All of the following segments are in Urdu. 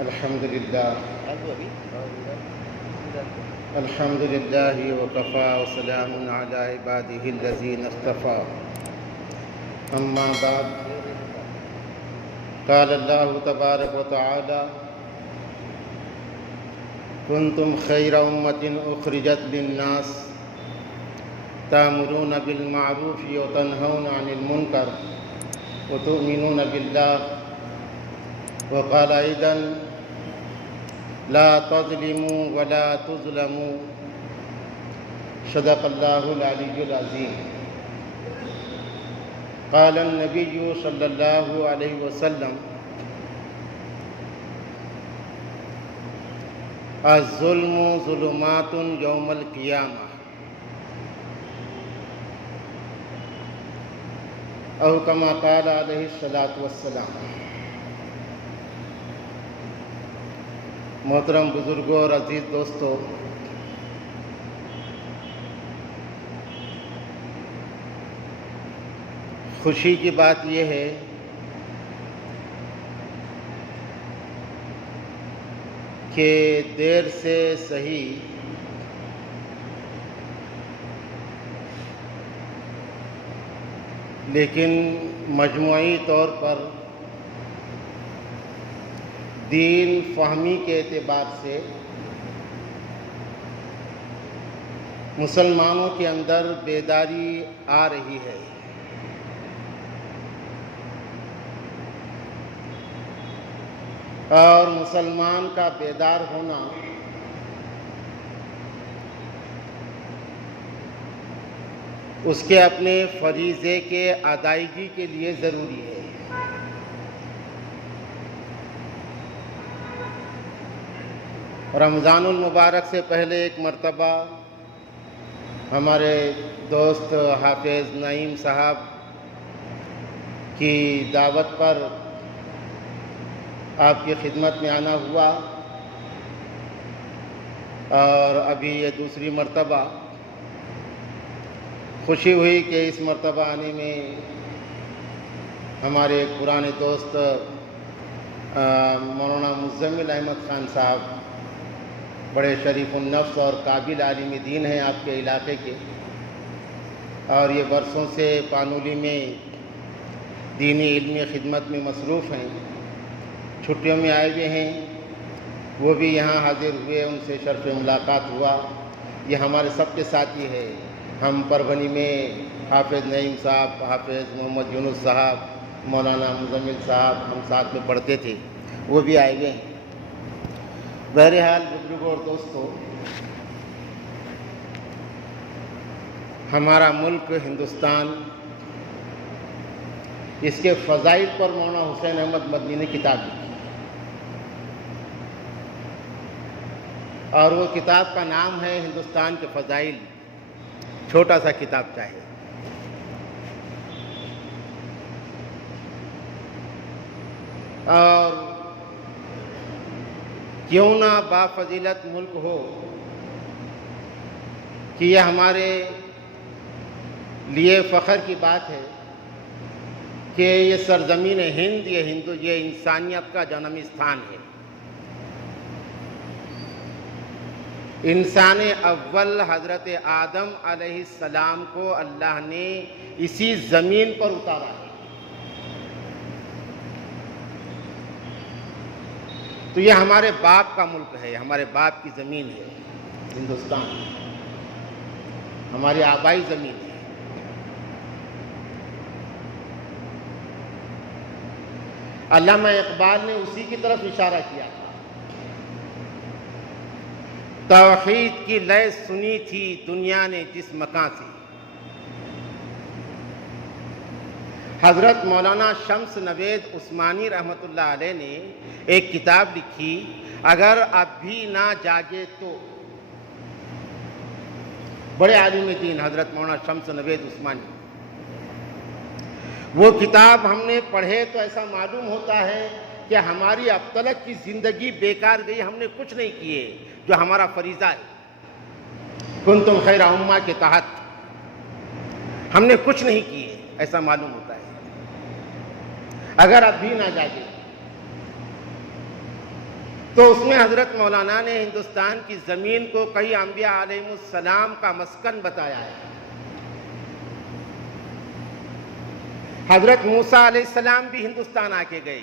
الحمد لله وكفى وسلام على عباده الذين اصطفى أما بعد قال الله تبارك وتعالى كنتم خير أمة أخرجت للناس تأمرون بالمعروف وتنهون عن المنكر وتؤمنون بالله وقال أيضا لا تظلموا ولا تظلموا صدق الله العلي العظيم قال النبي صلى الله عليه وسلم الظلم ظلمات يوم القيامة أو كما قال عليه الصلاة والسلام۔ محترم بزرگوں اور عزیز دوستو، خوشی کی بات یہ ہے کہ دیر سے صحیح لیکن مجموعی طور پر دین فہمی کے اعتبار سے مسلمانوں کے اندر بیداری آ رہی ہے۔ اور مسلمان کا بیدار ہونا اس کے اپنے فریضے کے ادائیگی کے لیے ضروری ہے۔ رمضان المبارک سے پہلے ایک مرتبہ ہمارے دوست حافظ نعیم صاحب کی دعوت پر آپ کی خدمت میں آنا ہوا، اور ابھی یہ دوسری مرتبہ خوشی ہوئی کہ اس مرتبہ آنے میں ہمارے پرانے دوست مولانا مزمل احمد خان صاحب بڑے شریف النفس اور قابل عالم دین ہیں آپ کے علاقے کے، اور یہ برسوں سے پانولی میں دینی علمی خدمت میں مصروف ہیں، چھٹیوں میں آئے ہوئے ہیں، وہ بھی یہاں حاضر ہوئے، ان سے شرف ملاقات ہوا۔ یہ ہمارے سب کے ساتھی ہے۔ ہم پربھنی میں حافظ نعیم صاحب، حافظ محمد یونس صاحب، مولانا مزمل صاحب ہم ساتھ میں پڑھتے تھے، وہ بھی آئے ہوئے ہیں۔ بہرحال بزرگوں اور دوستوں، ہمارا ملک ہندوستان، اس کے فضائل پر مولانا حسین احمد مدنی نے کتاب لکھی، اور وہ کتاب کا نام ہے ہندوستان کے فضائل، چھوٹا سا کتاب چاہے۔ اور کیوں نہ بافضیلت ملک ہو کہ یہ ہمارے لیے فخر کی بات ہے کہ یہ سرزمین ہند، یہ انسانیت کا جنم استھان ہے۔ انسان اول حضرت آدم علیہ السلام کو اللہ نے اسی زمین پر اتارا ہے۔ تو یہ ہمارے باپ کا ملک ہے، ہمارے باپ کی زمین ہے ہندوستان، ہماری آبائی زمین ہے۔ علامہ اقبال نے اسی کی طرف اشارہ کیا تھا۔ توحید کی لے سنی تھی دنیا نے جس مکان سے، حضرت مولانا شمس نوید عثمانی رحمۃ اللہ علیہ نے ایک کتاب لکھی، اگر اب بھی نہ جاگے تو۔ بڑے عالم دین حضرت مولانا شمس نوید عثمانی، وہ کتاب ہم نے پڑھے تو ایسا معلوم ہوتا ہے کہ ہماری اب تلک کی زندگی بیکار گئی، ہم نے کچھ نہیں کیے جو ہمارا فریضہ ہے۔ کنتم خیر امہ کے تحت ہم نے کچھ نہیں کیے، ایسا معلوم ہوتا ہے۔ اگر اب بھی نہ جاگے تو اس میں حضرت مولانا نے ہندوستان کی زمین کو کئی انبیاء علیہ السلام کا مسکن بتایا ہے۔ حضرت موسیٰ علیہ السلام بھی ہندوستان آ کے گئے،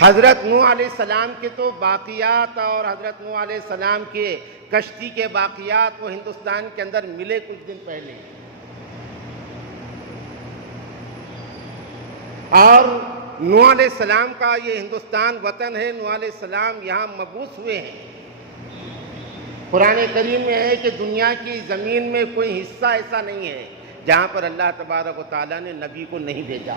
حضرت نوح علیہ السلام کے تو باقیات اور حضرت نوح علیہ السلام کے کشتی کے باقیات وہ ہندوستان کے اندر ملے کچھ دن پہلے، اور نوح علیہ السلام کا یہ ہندوستان وطن ہے، نوح علیہ السلام یہاں مبعوث ہوئے ہیں۔ قرآن کریم میں ہے کہ دنیا کی زمین میں کوئی حصہ ایسا نہیں ہے جہاں پر اللہ تبارک و تعالیٰ نے نبی کو نہیں بھیجا۔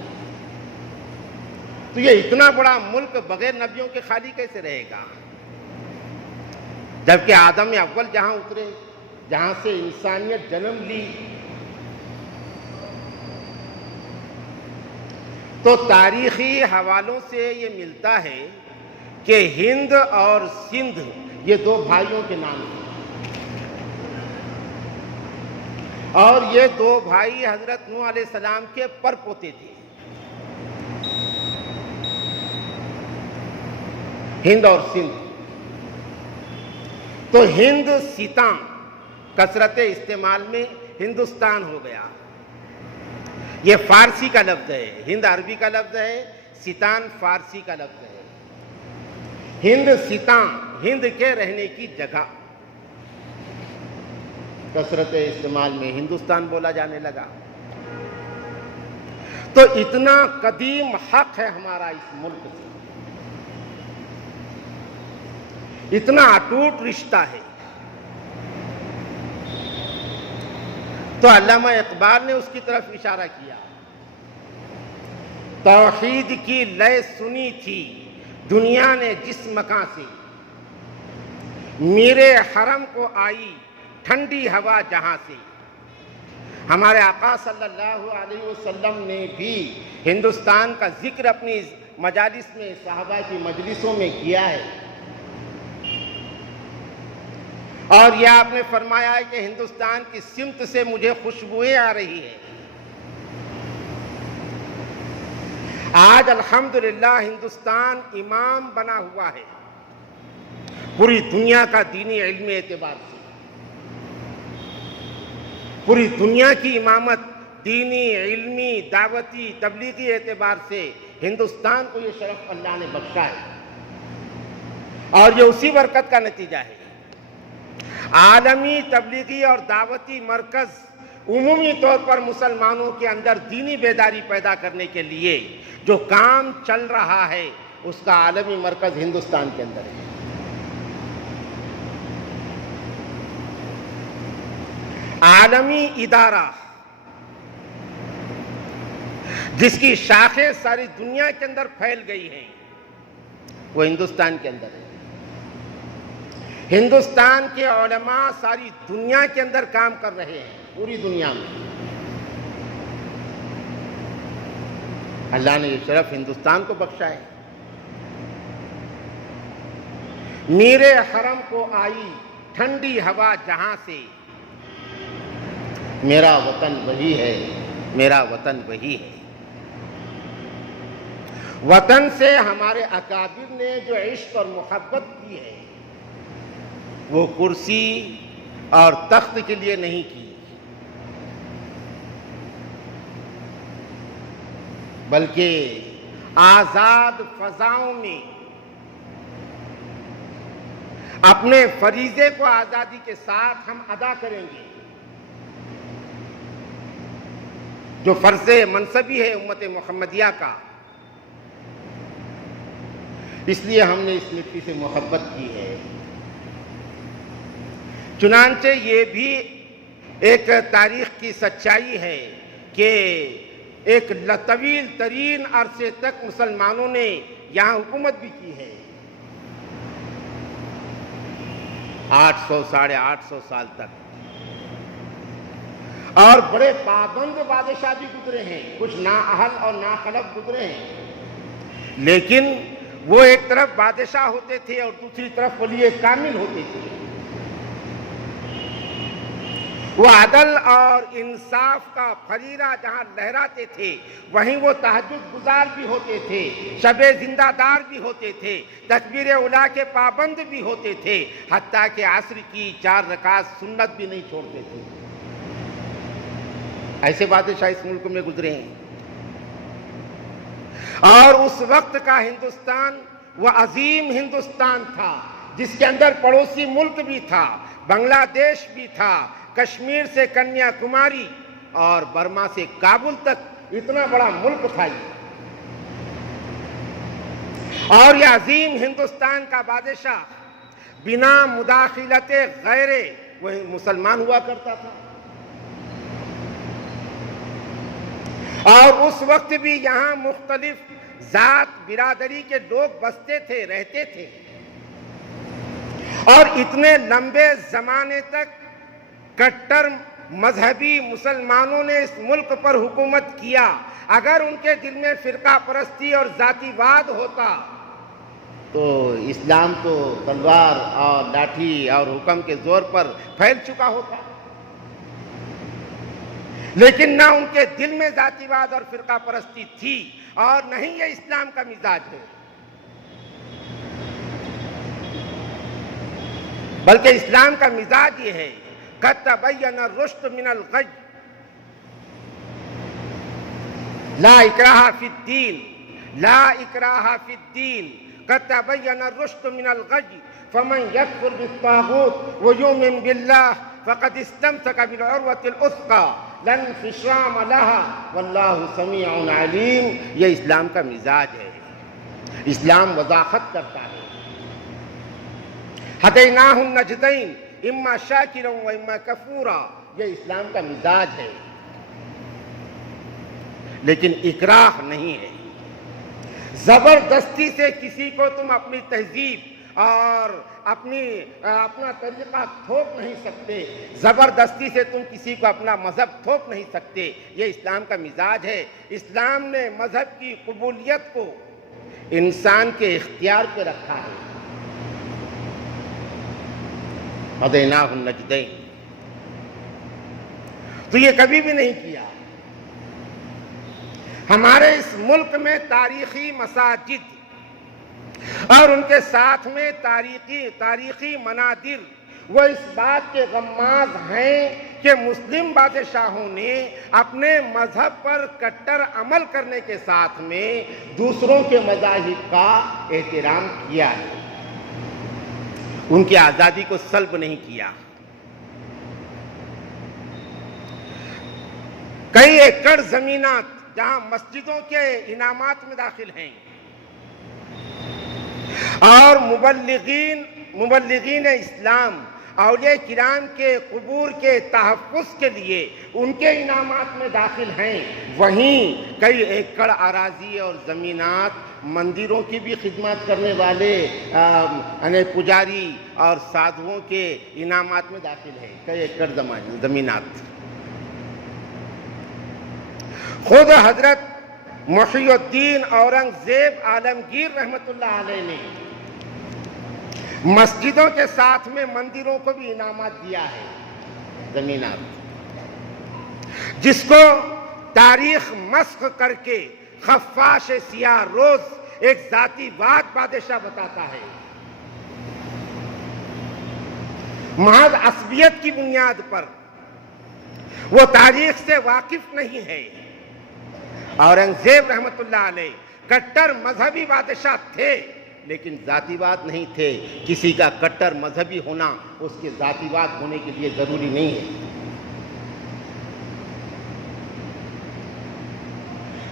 تو یہ اتنا بڑا ملک بغیر نبیوں کے خالی کیسے رہے گا؟ جبکہ آدم اول جہاں اترے، جہاں سے انسانیت جنم لی، تو تاریخی حوالوں سے یہ ملتا ہے کہ ہند اور سندھ یہ دو بھائیوں کے نام ہیں، اور یہ دو بھائی حضرت نوح علیہ السلام کے پر پوتے تھے، ہند اور سندھ۔ تو ہند سیتاں کثرت استعمال میں ہندوستان ہو گیا، یہ فارسی کا لفظ ہے، ہند عربی کا لفظ ہے، سیتان فارسی کا لفظ ہے۔ ہند سیتاں، ہند کے رہنے کی جگہ، کثرت استعمال میں ہندوستان بولا جانے لگا۔ تو اتنا قدیم حق ہے ہمارا اس ملک سے، اتنا اٹوٹ رشتہ ہے۔ تو علامہ اقبال نے اس کی طرف اشارہ کیا، توحید کی لے سنی تھی دنیا نے جس مکان سے، میرے حرم کو آئی ٹھنڈی ہوا جہاں سے۔ ہمارے آقا صلی اللہ علیہ وسلم نے بھی ہندوستان کا ذکر اپنی مجالس میں، صحابہ کی مجلسوں میں کیا ہے، اور یہ آپ نے فرمایا ہے کہ ہندوستان کی سمت سے مجھے خوشبوئیں آ رہی ہیں۔ آج الحمدللہ ہندوستان امام بنا ہوا ہے پوری دنیا کا دینی علمی اعتبار سے، پوری دنیا کی امامت دینی، علمی، دعوتی، تبلیغی اعتبار سے ہندوستان کو یہ شرف اللہ نے بخشا ہے، اور یہ اسی برکت کا نتیجہ ہے۔ عالمی تبلیغی اور دعوتی مرکز عمومی طور پر مسلمانوں کے اندر دینی بیداری پیدا کرنے کے لیے جو کام چل رہا ہے، اس کا عالمی مرکز ہندوستان کے اندر ہے۔ عالمی ادارہ جس کی شاخیں ساری دنیا کے اندر پھیل گئی ہیں، وہ ہندوستان کے اندر ہے۔ ہندوستان کے علماء ساری دنیا کے اندر کام کر رہے ہیں، پوری دنیا میں۔ اللہ نے یہ شرف ہندوستان کو بخشا ہے۔ میرے حرم کو آئی ٹھنڈی ہوا جہاں سے، میرا وطن وہی ہے، میرا وطن وہی ہے۔ وطن سے ہمارے اکابر نے جو عشق اور محبت کی ہے، وہ کرسی اور تخت کے لیے نہیں کی، بلکہ آزاد فضاؤں میں اپنے فریضے کو آزادی کے ساتھ ہم ادا کریں گے، جو فرض منصبی ہے امت محمدیہ کا۔ اس لیے ہم نے اس مٹی سے محبت کی ہے۔ چنانچہ یہ بھی ایک تاریخ کی سچائی ہے کہ ایک طویل ترین عرصے تک مسلمانوں نے یہاں حکومت بھی کی ہے، 800 ساڑھے 800 سال تک، اور بڑے پابند بادشاہ بھی گزرے ہیں، کچھ نااہل اور ناخلف گزرے ہیں، لیکن وہ ایک طرف بادشاہ ہوتے تھے اور دوسری طرف ولی کامل ہوتے تھے، وہ عدل اور انصاف کا فریضہ جہاں لہراتے تھے وہیں وہ تہجد گزار بھی ہوتے تھے، شب زندہ دار بھی ہوتے تھے، تکبیر اولیٰ کے پابند بھی ہوتے تھے، حتیٰ کہ عصر کی 4 رکعت سنت بھی نہیں چھوڑتے تھے۔ ایسے بادشاہ اس ملک میں گزرے ہیں، اور اس وقت کا ہندوستان وہ عظیم ہندوستان تھا جس کے اندر پڑوسی ملک بھی تھا، بنگلہ دیش بھی تھا، کشمیر سے کنیا کماری اور برما سے کابل تک اتنا بڑا ملک تھا یہ۔ اور یہ عظیم ہندوستان کا بادشاہ بنا مداخلت غیر وہ مسلمان ہوا کرتا تھا، اور اس وقت بھی یہاں مختلف ذات برادری کے لوگ بستے تھے، رہتے تھے، اور اتنے لمبے زمانے تک کٹر مذہبی مسلمانوں نے اس ملک پر حکومت کیا۔ اگر ان کے دل میں فرقہ پرستی اور ذاتی واد ہوتا تو اسلام تو تلوار اور لاٹھی اور حکم کے زور پر پھیل چکا ہوتا، لیکن نہ ان کے دل میں ذاتی واد اور فرقہ پرستی تھی، اور نہ ہی یہ اسلام کا مزاج ہے، بلکہ اسلام کا مزاج یہ ہے قد تبین الرشد من الغی لا اکراہ فی الدین، لا اکراہ فی الدین، قد تبین الرشد من الغی فمن یکفر بالطاغوت ویؤمن باللہ فقد استمسک بالعروۃ الوثقی لا انفصام لها واللہ سمیع علیم۔ یہ اسلام کا مزاج ہے، اسلام وضاحت کرتا ہے۔ ہدیناہ النجدین اما شاکرا و اما کفورا، یہ اسلام کا مزاج ہے، لیکن اکراہ نہیں ہے۔ زبردستی سے کسی کو تم اپنی تہذیب اور اپنا طریقہ تھوپ نہیں سکتے، زبردستی سے تم کسی کو اپنا مذہب تھوپ نہیں سکتے، یہ اسلام کا مزاج ہے۔ اسلام نے مذہب کی قبولیت کو انسان کے اختیار پہ رکھا ہے۔ ہدیناہ النجدین، تو یہ کبھی بھی نہیں کیا۔ ہمارے اس ملک میں تاریخی مساجد اور ان کے ساتھ میں تاریخی منادر وہ اس بات کے غماز ہیں کہ مسلم بادشاہوں نے اپنے مذہب پر کٹر عمل کرنے کے ساتھ میں دوسروں کے مذاہب کا احترام کیا ہے، ان کی آزادی کو سلب نہیں کیا۔ کئی ایکڑ زمینات جہاں مسجدوں کے انعامات میں داخل ہیں، اور مبلغین اسلام اولیاء کرام کے قبور کے تحفظ کے لیے ان کے انعامات میں داخل ہیں، وہیں کئی ایکڑ اراضی اور زمینات مندروں کی بھی خدمات کرنے والے پجاری اور سادھوؤں کے انعامات میں داخل ہے، کئی ایکڑ زمینات۔ خود حضرت محی الدین اورنگزیب عالمگیر رحمت اللہ علیہ نے مسجدوں کے ساتھ میں مندروں کو بھی انعامات دیا ہے، زمینات، جس کو تاریخ مسخ کر کے خفاش سیاہ روز ایک ذاتی واد بادشاہ بتاتا ہے، محض عصبیت کی بنیاد پر، وہ تاریخ سے واقف نہیں ہے۔ اورنگزیب رحمت اللہ علیہ کٹر مذہبی بادشاہ تھے، لیکن ذاتی واد نہیں تھے۔ کسی کا کٹر مذہبی ہونا اس کے ذاتی واد ہونے کے لیے ضروری نہیں ہے،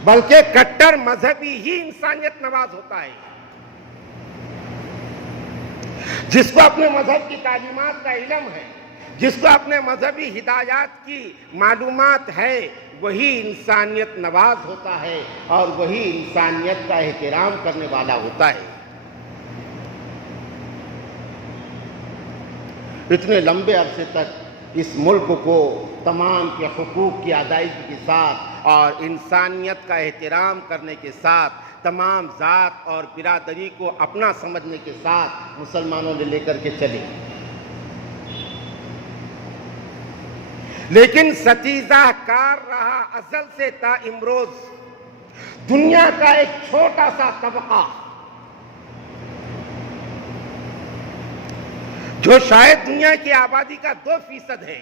بلکہ کٹر مذہبی ہی انسانیت نواز ہوتا ہے۔ جس کو اپنے مذہب کی تعلیمات کا علم ہے، جس کو اپنے مذہبی ہدایات کی معلومات ہے، وہی انسانیت نواز ہوتا ہے اور وہی انسانیت کا احترام کرنے والا ہوتا ہے۔ اتنے لمبے عرصے تک اس ملک کو تمام کے حقوق کی ادائیگی کے ساتھ اور انسانیت کا احترام کرنے کے ساتھ، تمام ذات اور برادری کو اپنا سمجھنے کے ساتھ مسلمانوں نے لے کر کے چلے، لیکن ستیزہ کار رہا ازل سے تا امروز دنیا کا ایک چھوٹا سا طبقہ، جو شاید دنیا کی آبادی کا 2% ہے۔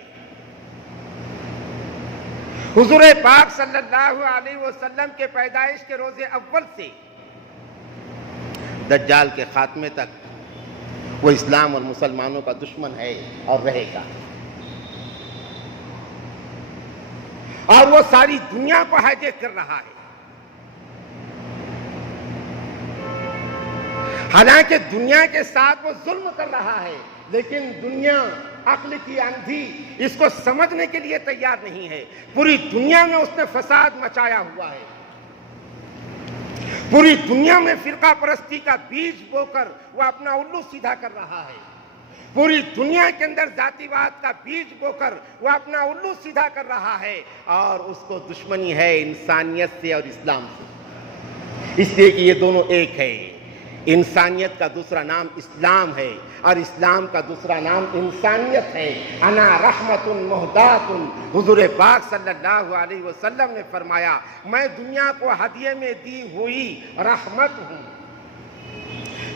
حضور پاک صلی اللہ علیہ وسلم کے پیدائش کے روز اول سے دجال کے خاتمے تک وہ اسلام اور مسلمانوں کا دشمن ہے اور رہے گا، اور وہ ساری دنیا کو ہائیجیک کر رہا ہے۔ حالانکہ دنیا کے ساتھ وہ ظلم کر رہا ہے، لیکن دنیا عقل کی اندھی اس کو سمجھنے کے لیے تیار نہیں ہے۔ پوری دنیا میں اس نے فساد مچایا ہوا ہے، پوری دنیا میں فرقہ پرستی کا بیج بو کر وہ اپنا الو سیدھا کر رہا ہے، پوری دنیا کے اندر ذاتی واد کا بیج بو کر وہ اپنا الو سیدھا کر رہا ہے، اور اس کو دشمنی ہے انسانیت سے اور اسلام سے، اس لیے کہ یہ دونوں ایک ہے۔ انسانیت کا دوسرا نام اسلام ہے اور اسلام کا دوسرا نام انسانیت ہے۔ انا رحمت مہدات، حضور پاک صلی اللہ علیہ وسلم نے فرمایا میں دنیا کو ہدیے میں دی ہوئی رحمت ہوں۔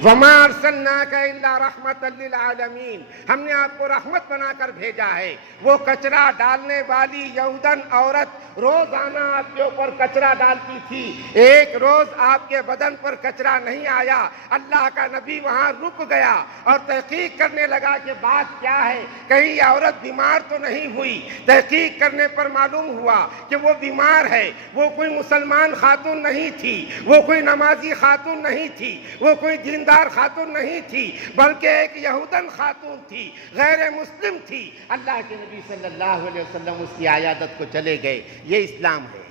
وما ارسلناک الا رحمت للعالمین، ہم نے آپ کو رحمت بنا کر بھیجا ہے۔ وہ کچرا ڈالنے والی یہودن عورت روزانہ آپ کے اوپر کچرا ڈالتی تھی، ایک روز آپ کے بدن پر کچرا نہیں آیا، اللہ کا نبی وہاں رک گیا اور تحقیق کرنے لگا کہ بات کیا ہے، کہیں یہ عورت بیمار تو نہیں ہوئی۔ تحقیق کرنے پر معلوم ہوا کہ وہ بیمار ہے، وہ کوئی مسلمان خاتون نہیں تھی، وہ کوئی نمازی خاتون نہیں تھی، وہ کوئی دیندار خاتون نہیں تھی، بلکہ ایک یہودن خاتون تھی، غیر مسلم تھی۔ اللہ کے نبی صلی اللہ علیہ وسلم اس کی عیادت کو چلے گئے۔ یہ اسلام ہے۔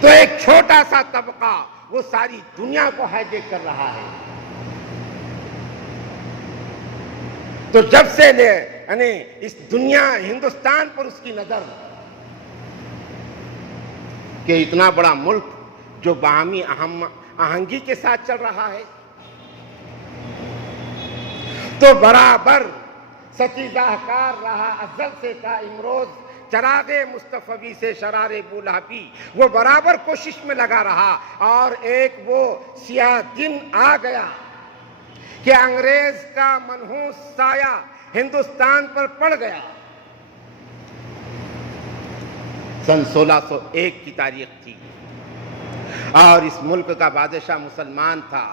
تو ایک چھوٹا سا طبقہ وہ ساری دنیا کو ہائیجیک کر رہا ہے۔ تو جب سے یعنی اس دنیا ہندوستان پر اس کی نظر کہ اتنا بڑا ملک جو باہمی آہنگی کے ساتھ چل رہا ہے، تو برابر ستیزہ کار رہا ازل سے تا امروز، چراغ مصطفی سے شرار بولہبی، وہ برابر کوشش میں لگا رہا، اور ایک وہ سیاہ دن آ گیا کہ انگریز کا منحوس سایہ ہندوستان پر پڑ گیا۔ سن 1601 کی تاریخ تھی، اور اس ملک کا بادشاہ مسلمان تھا۔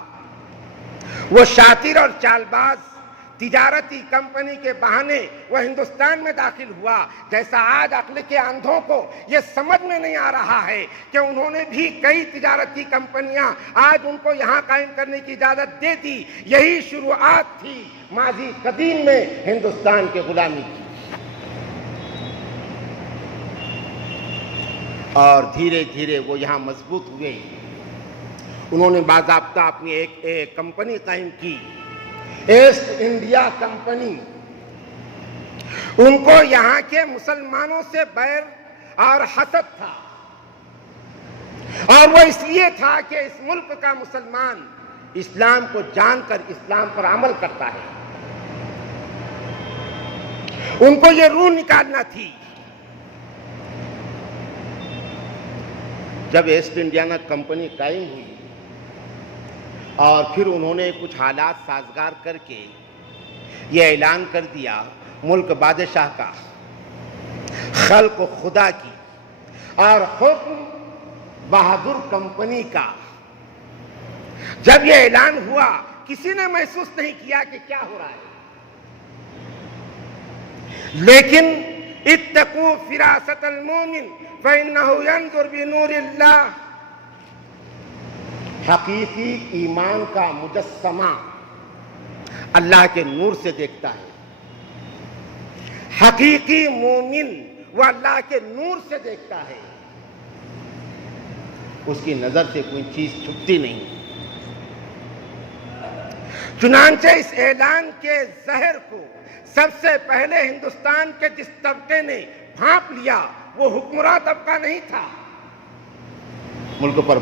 وہ شاطر اور چالباز تجارتی کمپنی کے بہانے وہ ہندوستان میں داخل ہوا، جیسا آج عقل کے اندھوں کو یہ سمجھ میں نہیں آ رہا ہے کہ انہوں نے بھی کئی تجارتی کمپنیاں آج ان کو یہاں قائم کرنے کی اجازت دے دی۔ یہی شروعات تھی ماضی قدیم میں ہندوستان کے غلامی کی، اور دھیرے دھیرے وہ یہاں مضبوط ہوئے۔ انہوں نے باضابطہ اپنی ایک کمپنی قائم کی، ایسٹ انڈیا کمپنی۔ ان کو یہاں کے مسلمانوں سے بیر اور حسد تھا، اور وہ اس لیے تھا کہ اس ملک کا مسلمان اسلام کو جان کر اسلام پر عمل کرتا ہے۔ ان کو یہ روح نکالنا تھی۔ جب ایسٹ انڈیا کمپنی قائم ہوئی اور پھر انہوں نے کچھ حالات سازگار کر کے یہ اعلان کر دیا ملک بادشاہ کا، خلق خدا کی، اور حکم بہادر کمپنی کا، جب یہ اعلان ہوا کسی نے محسوس نہیں کیا کہ کیا ہو رہا ہے، لیکن اتقوا فراست المومن فإنه ينظر بنور اللہ، حقیقی ایمان کا مجسمہ اللہ کے نور سے دیکھتا ہے۔ حقیقی مومن وہ اللہ کے نور سے دیکھتا ہے، اس کی نظر سے کوئی چیز چھپتی نہیں۔ چنانچہ اس اعلان کے زہر کو سب سے پہلے ہندوستان کے جس طبقے نے بھانپ لیا وہ حکمراں طبقہ نہیں تھا، ملک پر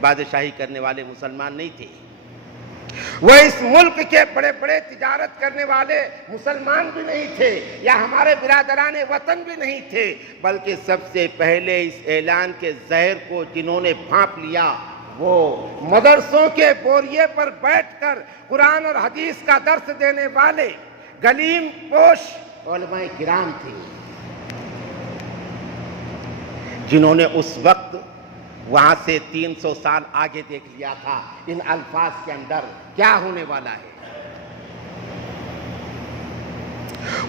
بادشاہی کرنے والے مسلمان نہیں تھے، وہ اس ملک کے بڑے بڑے تجارت کرنے والے مسلمان بھی نہیں تھے یا ہمارے برادران وطن بھی نہیں تھے، بلکہ سب سے پہلے اس اعلان کے زہر کو جنہوں نے بھانپ لیا وہ مدرسوں کے بوریے پر بیٹھ کر قرآن اور حدیث کا درس دینے والے گلیم پوش علماء کرام تھے، جنہوں نے اس وقت وہاں سے 300 سال آگے دیکھ لیا تھا ان الفاظ کے اندر کیا ہونے والا ہے۔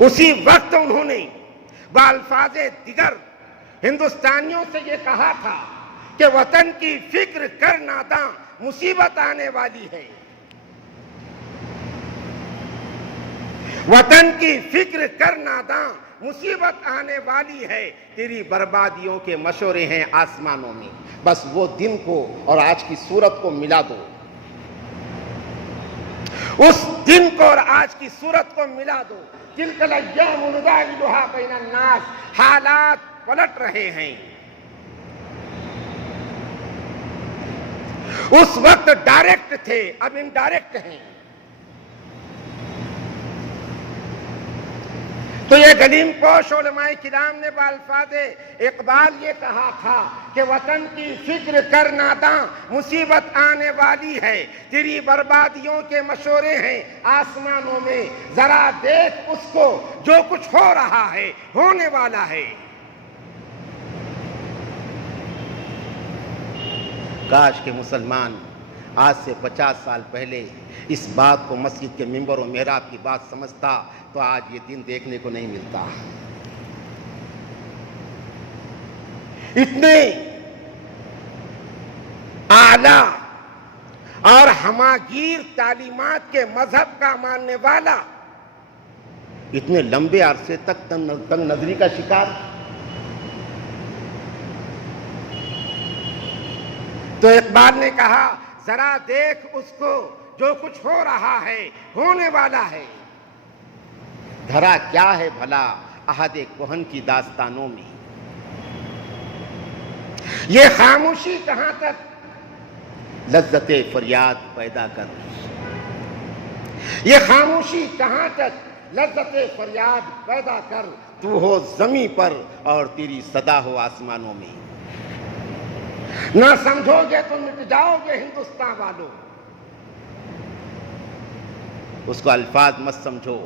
اسی وقت انہوں نے بالفاظ دیگر ہندوستانیوں سے یہ کہا تھا کہ وطن کی فکر کر ناداں مصیبت آنے والی ہے، وطن کی فکر کر ناداں مصیبت آنے والی ہے، تیری بربادیوں کے مشورے ہیں آسمانوں میں۔ بس وہ دن کو اور آج کی صورت کو ملا دو، اس دن کو اور آج کی صورت کو ملا دو۔ تلک الایام نداولها بین الناس، حالات پلٹ رہے ہیں۔ اس وقت ڈائریکٹ تھے، اب انڈائریکٹ ہیں۔ تو یہ گلیم پوش علماء کرام نے بالفاظ اقبال یہ کہا تھا کہ وطن کی فکر کر ناداں مصیبت آنے والی ہے، تیری بربادیوں کے مشورے ہیں آسمانوں میں، ذرا دیکھ اس کو جو کچھ ہو رہا ہے، ہونے والا ہے۔ کاش کہ مسلمان آج سے 50 سال پہلے اس بات کو مسجد کے ممبر و محراب کی بات سمجھتا تو آج یہ دن دیکھنے کو نہیں ملتا۔ اتنے اعلیٰ اور ہماگیر تعلیمات کے مذہب کا ماننے والا اتنے لمبے عرصے تک تنگ نظری کا شکار، تو اقبال نے کہا ذرا دیکھ اس کو جو کچھ ہو رہا ہے، ہونے والا ہے۔ دھرا کیا ہے بھلا عہد کہن کی داستانوں میں، یہ خاموشی کہاں تک لذت فریاد پیدا کر، یہ خاموشی کہاں تک لذت فریاد پیدا کر، تو ہو زمیں پر اور تیری صدا ہو آسمانوں میں۔ نہ سمجھو گے تو مٹ جاؤ گے ہندوستان والوں، اس کو الفاظ مت سمجھو،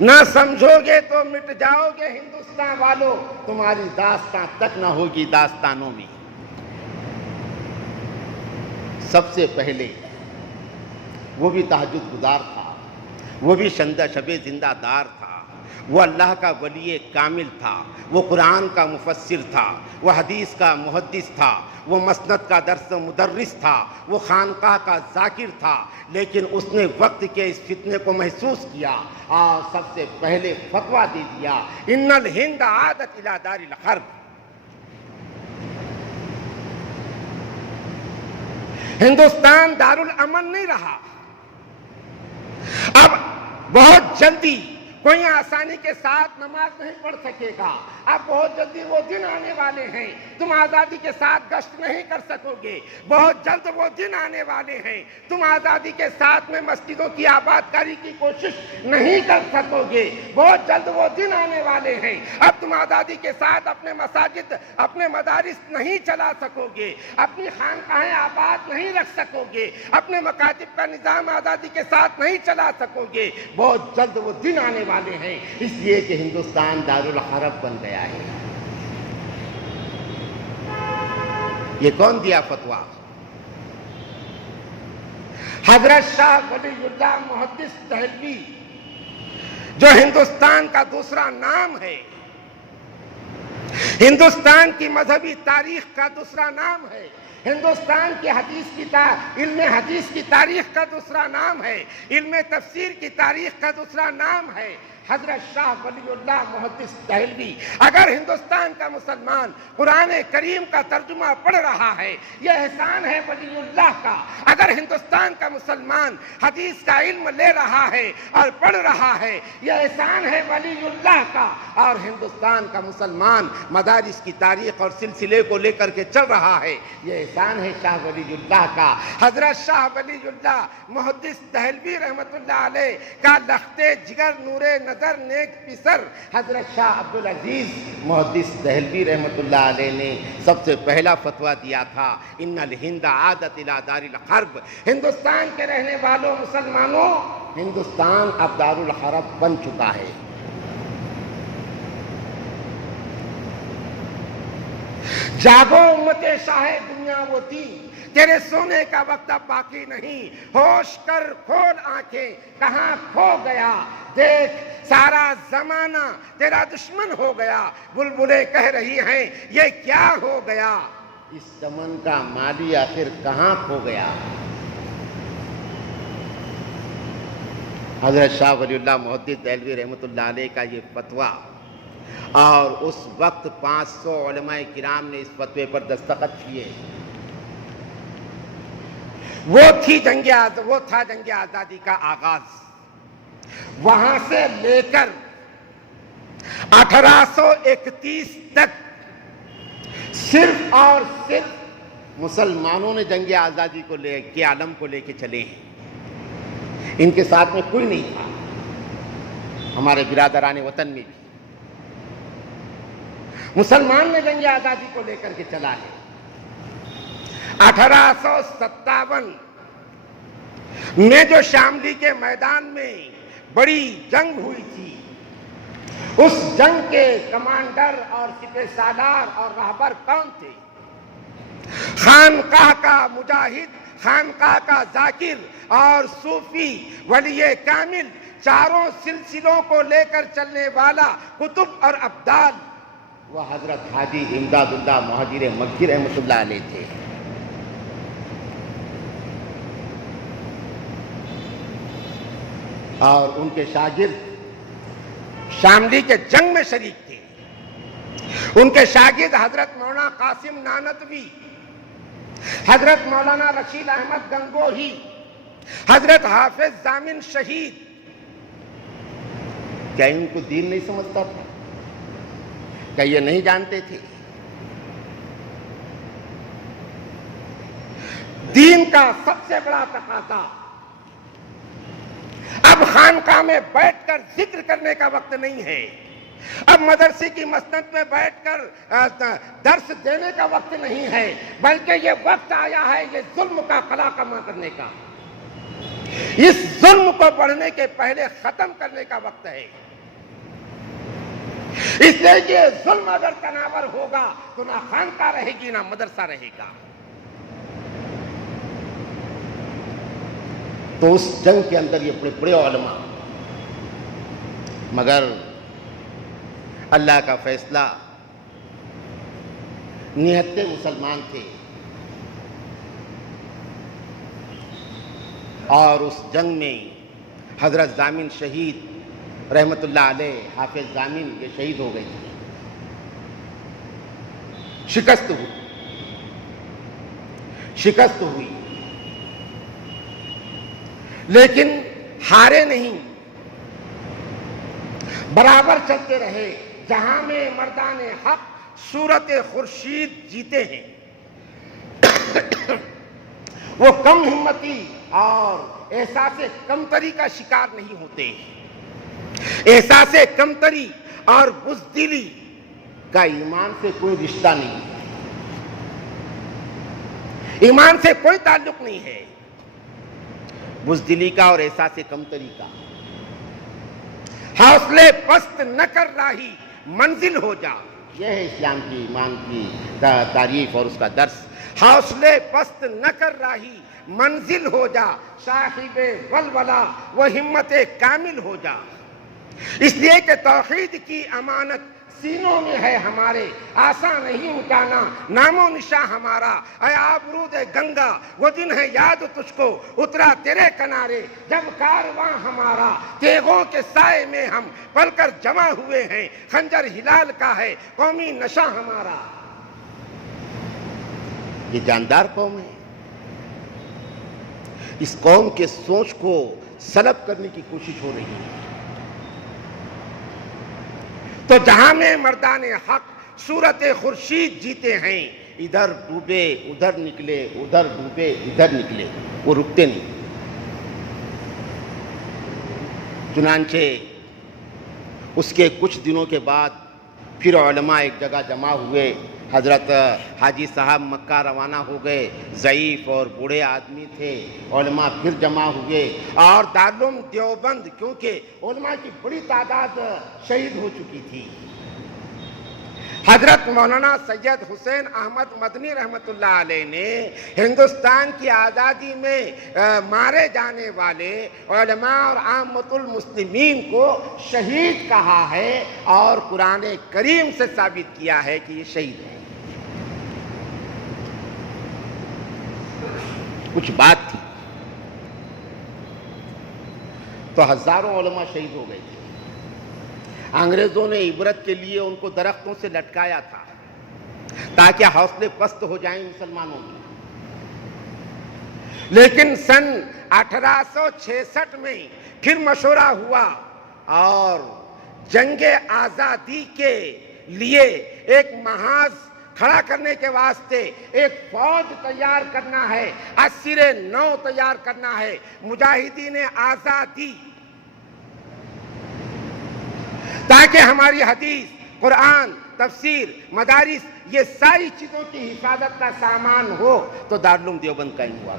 نہ سمجھو گے تو مٹ جاؤ گے ہندوستان والوں، تمہاری داستان تک نہ ہوگی داستانوں میں۔ سب سے پہلے وہ بھی تہجد گزار تھا، وہ بھی شب زندہ دار تھا، وہ اللہ کا ولی کامل تھا، وہ قرآن کا مفسر تھا، وہ حدیث کا محدث تھا، وہ مسند کا درس مدرس تھا، وہ خانقاہ کا ذاکر تھا، لیکن اس نے وقت کے اس فتنے کو محسوس کیا اور سب سے پہلے فتویٰ دے دیا، ان الہند عادت الی دار الحرب، ہندوستان دار الامن نہیں رہا۔ اب بہت جلدی کوئی آسانی کے ساتھ نماز نہیں پڑھ سکے گا، اب بہت جلدی وہ دن آنے والے ہیں تم آزادی کے ساتھ گشت نہیں کر سکو گے، بہت جلد وہ دن آنے والے ہیں تم آزادی کے ساتھ میں مسجدوں کی آباد کاری کی کوشش نہیں کر سکو گے، بہت جلد وہ دن آنے والے ہیں اب تم آزادی کے ساتھ اپنے مساجد اپنے مدارس نہیں چلا سکو گے، اپنی خانقاہیں آباد نہیں رکھ سکو گے، اپنے مکاتب کا نظام آزادی کے ساتھ نہیں چلا سکو گے، بہت جلد وہ دن آنے والے ہیں، اس لیے کہ ہندوستان دار الحرب بن گیا ہے۔ یہ کون دیا فتویٰ؟ حضرت شاہ ولی اللہ محدث دہلوی، جو ہندوستان کا دوسرا نام ہے، ہندوستان کی مذہبی تاریخ کا دوسرا نام ہے، ہندوستان کی علم حدیث کی تاریخ کا دوسرا نام ہے، علم تفسیر کی تاریخ کا دوسرا نام ہے۔ حضرت شاہ ولی اللہ محدث دہلوی۔ اگر ہندوستان کا مسلمان قرآن کریم کا ترجمہ پڑھ رہا ہے یہ احسان ہے ولی اللہ کا۔ اگر ہندوستان کا مسلمان حدیث کا علم لے رہا ہے اور پڑھ رہا ہے یہ احسان ہے ولی اللہ کا۔ اور ہندوستان کا مسلمان مدارس کی تاریخ اور سلسلے کو لے کر کے چل رہا ہے یہ احسان ہے شاہ ولی اللہ کا۔ حضرت شاہ ولی اللہ محدث دہلوی رحمت اللہ علیہ کا لخت جگر نور نظر نیک پسر حضرت شاہ عبدالعزیز محدث دہلوی رحمت اللہ علیہ نے سب سے پہلا فتویٰ دیا تھا، ان الہند عادت الی دار الحرب۔ ہندوستان کے رہنے والوں مسلمانوں، ہندوستان اب دار الحرب بن چکا ہے۔ جاگو امت شاہ دنیا وہ تھی، تیرے سونے کا وقت اب باقی نہیں، ہوش کر کھول آنکھیں کہاں کھو گیا، دیکھ سارا زمانہ تیرا دشمن ہو گیا، بلبلیں کہہ رہی ہیں یہ کیا ہو گیا، اس چمن کا مالی آخر کہاں کھو گیا۔ حضرت شاہ ولی اللہ محدث دہلوی رحمت اللہ علیہ کا یہ فتویٰ، اور اس وقت 500 علماء کرام نے اس فتوے پر دستخط کیے۔ وہ تھا جنگ آزادی کا آغاز۔ وہاں سے لے کر 1831 تک صرف اور صرف مسلمانوں نے جنگ آزادی کو لے کے عالم کو لے کے چلے ہیں، ان کے ساتھ میں کوئی نہیں تھا۔ ہمارے برادران وطن میں بھی مسلمان نے جنگ آزادی کو لے کر کے چلا ہے۔ 1857 میں جو شاملی کے میدان میں بڑی جنگ ہوئی تھی، اس جنگ کے کمانڈر اور سپہ سالار اور رہبر کون تھے؟ خانقاہ کا مجاہد، خانقاہ کا ذاکر اور صوفی ولی کامل، چاروں سلسلوں کو لے کر چلنے والا قطب اور ابدال، وہ حضرت حاجی امداد اللہ مہاجر مکی رحمت اللہ علیہ تھے۔ اور ان کے شاگرد شاملی کے جنگ میں شریک تھے۔ ان کے شاگرد حضرت مولانا قاسم نانوتوی، حضرت مولانا رشید احمد گنگوہی، حضرت حافظ ضامن شہید۔ کیا ان کو دین نہیں سمجھتا تھا؟ کیا یہ نہیں جانتے تھے؟ دین کا سب سے بڑا تقاضا اب خانقاہ میں بیٹھ کر ذکر کرنے کا وقت نہیں ہے، اب مدرسے کی مسند میں بیٹھ کر درس دینے کا وقت نہیں ہے، بلکہ یہ وقت آیا ہے یہ ظلم کا قلاقمہ کرنے کا، اس ظلم کو بڑھنے کے پہلے ختم کرنے کا وقت ہے۔ اس لیے یہ ظلم اگر تناور ہوگا تو نہ خانقاہ رہے گی نہ مدرسہ رہے گا۔ تو اس جنگ کے اندر یہ بڑے بڑے علماء، مگر اللہ کا فیصلہ، نہتے مسلمان تھے، اور اس جنگ میں حضرت ضامن شہید رحمت اللہ علیہ، حافظ ضامن یہ شہید ہو گئے تھے، شکست ہوئی، لیکن ہارے نہیں، برابر چلتے رہے۔ جہاں میں مردان حق صورت خورشید جیتے ہیں، وہ کم ہمتی اور احساس کمتری کا شکار نہیں ہوتے۔ احساس کمتری اور بزدلی کا ایمان سے کوئی رشتہ نہیں ہے، ایمان سے کوئی تعلق نہیں ہے، بزدلی کا اور احساس کمتری کا۔ حوصلے پست نہ کر راہی منزل ہو جا، یہ ہے اسلام کی ایمان کی تعریف اور اس کا درس۔ حوصلے پست نہ کر راہی منزل ہو جا، صاحب ولولہ وہ ہمت کامل ہو جا۔ اس لیے کہ توحید کی امانت سینوں میں ہے ہمارے، آسان نہیں مٹانا نام و نشاں ہمارا، اے آبرود گنگا وہ دن ہے یاد تجھ کو، اترا تیرے کنارے جب کارواں ہمارا، تیغوں کے سائے میں ہم پل کر جمع ہوئے ہیں، خنجر ہلال کا ہے قومی نشاں ہمارا۔ یہ جاندار قوم ہے، اس قوم کے سوچ کو سلب کرنے کی کوشش ہو رہی ہے۔ تو جہاں میں مردان حق صورت خورشید جیتے ہیں، ادھر ڈوبے ادھر نکلے، ادھر ڈوبے ادھر نکلے، وہ رکتے نہیں۔ چنانچہ اس کے کچھ دنوں کے بعد پھر علماء ایک جگہ جمع ہوئے، حضرت حاجی صاحب مکہ روانہ ہو گئے، ضعیف اور بوڑھے آدمی تھے، علماء پھر جمع ہوئے، اور دارالعلوم دیوبند کیونکہ علماء کی بڑی تعداد شہید ہو چکی تھی، حضرت مولانا سید حسین احمد مدنی رحمت اللہ علیہ نے ہندوستان کی آزادی میں مارے جانے والے علماء اور عامت المسلمین کو شہید کہا ہے، اور قرآن کریم سے ثابت کیا ہے کہ یہ شہید ہیں۔ کچھ بات تھی تو ہزاروں علماء شہید ہو گئے تھے۔ انگریزوں نے عبرت کے لیے ان کو درختوں سے لٹکایا تھا تاکہ حوصلے پست ہو جائیں مسلمانوں میں، لیکن سن 1866 میں پھر مشورہ ہوا اور جنگ آزادی کے لیے ایک محاذ کھڑا کرنے کے واسطے ایک فوج تیار کرنا ہے، اسیر نو تیار کرنا ہے، مجاہدین آزادی، تاکہ ہماری حدیث، قرآن، تفسیر، مدارس، یہ ساری چیزوں کی حفاظت کا سامان ہو۔ تو دارالعلوم دیوبند قائم ہوا،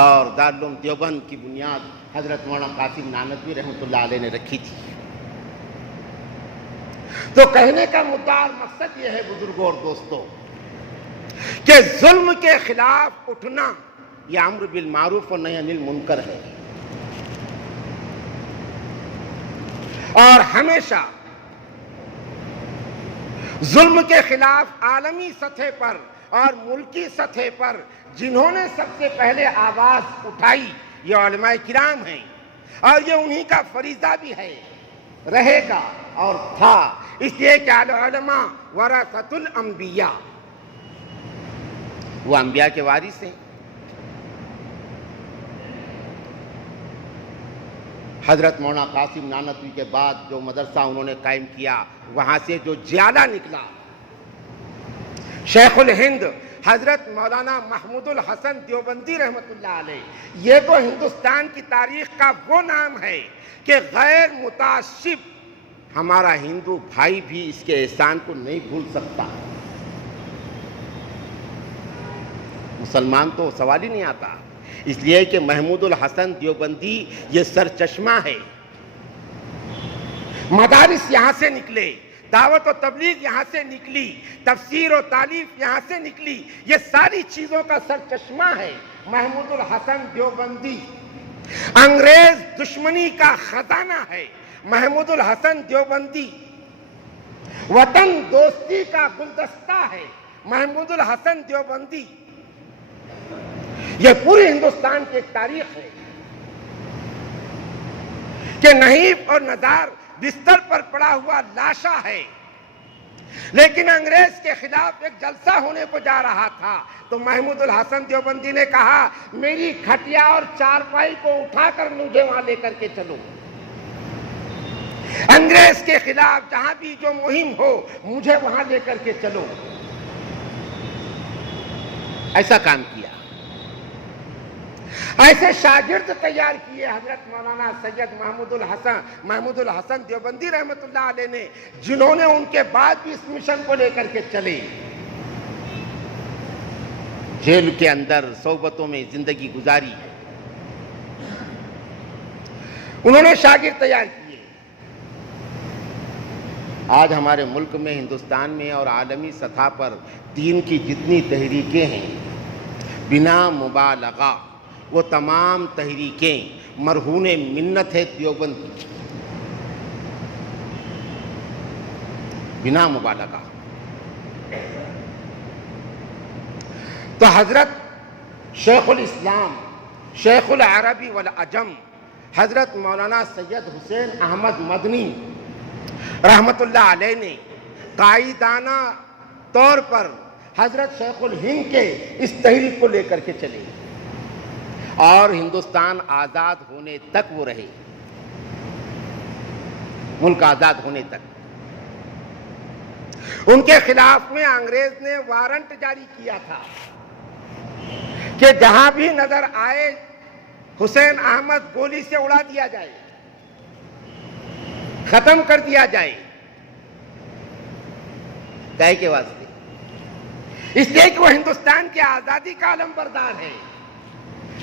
اور دارالعلوم دیوبند کی بنیاد حضرت مولانا قاسم نانوتوی رحمۃ اللہ علیہ نے رکھی تھی۔ تو کہنے کا مدعا اور مقصد یہ ہے بزرگوں اور دوستوں کہ ظلم کے خلاف اٹھنا یہ امر بالمعروف اور نہی عن المنکر ہے، اور ہمیشہ ظلم کے خلاف عالمی سطح پر اور ملکی سطح پر جنہوں نے سب سے پہلے آواز اٹھائی یہ علماء کرام ہیں، اور یہ انہی کا فریضہ بھی ہے، رہے گا اور تھا، اس لیے کہ العلماء ورثۃ الانبیاء، وہ انبیاء کے وارث ہیں۔ حضرت مولانا قاسم نانوتوی کے بعد جو مدرسہ انہوں نے قائم کیا، وہاں سے جو جیالہ نکلا، شیخ الہند حضرت مولانا محمود الحسن دیوبندی رحمت اللہ علیہ، یہ تو ہندوستان کی تاریخ کا وہ نام ہے کہ غیر متعصب ہمارا ہندو بھائی بھی اس کے احسان کو نہیں بھول سکتا، مسلمان تو سوال ہی نہیں آتا، اس لیے کہ محمود الحسن دیوبندی یہ سرچشمہ ہے، مدارس یہاں سے نکلے، دعوت و تبلیغ یہاں سے نکلی، تفسیر و تالیف یہاں سے نکلی، یہ ساری چیزوں کا سرچشمہ ہے محمود الحسن دیوبندی، انگریز دشمنی کا خزانہ ہے محمود الحسن دیوبندی، وطن دوستی کا گلدستہ ہے محمود الحسن دیوبندی، یہ پوری ہندوستان کی ایک تاریخ ہے کہ نحیف اور نزار بستر پر پڑا ہوا لاشا ہے، لیکن انگریز کے خلاف ایک جلسہ ہونے کو جا رہا تھا تو محمود الحسن دیوبندی نے کہا میری کھٹیا اور چارپائی کو اٹھا کر مجھے وہاں لے کر کے چلو، انگریز کے خلاف جہاں بھی جو مہم ہو مجھے وہاں لے کر کے چلو، ایسا کام کیا۔ ایسے شاگرد تیار کیے حضرت مولانا سید محمود الحسن دیوبندی رحمت اللہ علیہ نے، جنہوں نے ان کے بعد بھی اس مشن کو لے کر کے چلے، جیل کے اندر صحبتوں میں زندگی گزاری، انہوں نے شاگرد تیار کیے۔ آج ہمارے ملک میں، ہندوستان میں اور عالمی سطح پر دین کی جتنی تحریکیں ہیں، بنا مبالغہ وہ تمام تحریکیں مرہون منت ہے دیوبند کی، بنا مبالغہ۔ تو حضرت شیخ الاسلام شیخ العربی والعجم حضرت مولانا سید حسین احمد مدنی رحمت اللہ علیہ نے قائدانہ طور پر حضرت شیخ الہند کے اس تحریک کو لے کر کے چلے اور ہندوستان آزاد ہونے تک وہ رہے، ملک آزاد ہونے تک۔ ان کے خلاف میں انگریز نے وارنٹ جاری کیا تھا کہ جہاں بھی نظر آئے حسین احمد گولی سے اڑا دیا جائے، ختم کر دیا جائے۔ کائے کے واسطے؟ اس لیے کہ وہ ہندوستان کی آزادی کا علم بردار ہے۔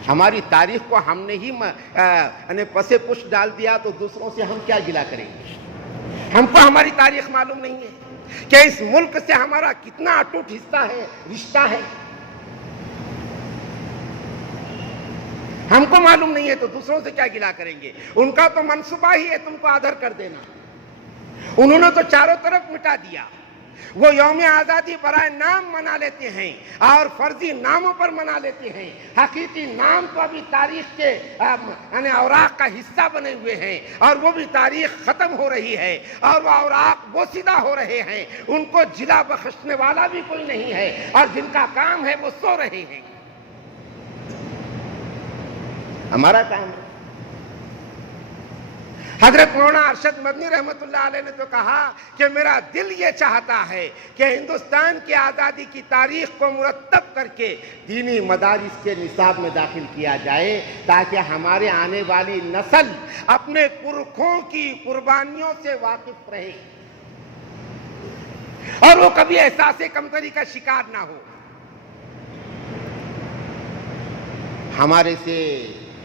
ہماری تاریخ کو ہم نے ہی پسے پش ڈال دیا تو دوسروں سے ہم کیا گلہ کریں گے؟ ہم کو ہماری تاریخ معلوم نہیں ہے کہ اس ملک سے ہمارا کتنا اٹوٹ حصہ ہے، رشتہ ہے۔ ہم کو معلوم نہیں ہے تو دوسروں سے کیا گلہ کریں گے؟ ان کا تو منصوبہ ہی ہے تم کو ادھر کر دینا۔ انہوں نے تو چاروں طرف مٹا دیا۔ وہ یوم آزادی برائے نام منا لیتے ہیں اور فرضی ناموں پر منا لیتے ہیں، حقیقی نام تو ابھی تاریخ کے اوراق کا حصہ بنے ہوئے ہیں اور وہ بھی تاریخ ختم ہو رہی ہے اور وہ اوراق بوسیدہ ہو رہے ہیں۔ ان کو جلا بخشنے والا بھی کوئی نہیں ہے اور جن کا کام ہے وہ سو رہے ہیں۔ ہمارا کام ہے۔ حضرت مولانا ارشد مدنی رحمت اللہ علیہ نے تو کہا کہ میرا دل یہ چاہتا ہے کہ ہندوستان کی آزادی کی تاریخ کو مرتب کر کے دینی مدارس کے نصاب میں داخل کیا جائے تاکہ ہمارے آنے والی نسل اپنے پرکھوں کی قربانیوں سے واقف رہے اور وہ کبھی احساس کمتری کا شکار نہ ہو۔ ہمارے سے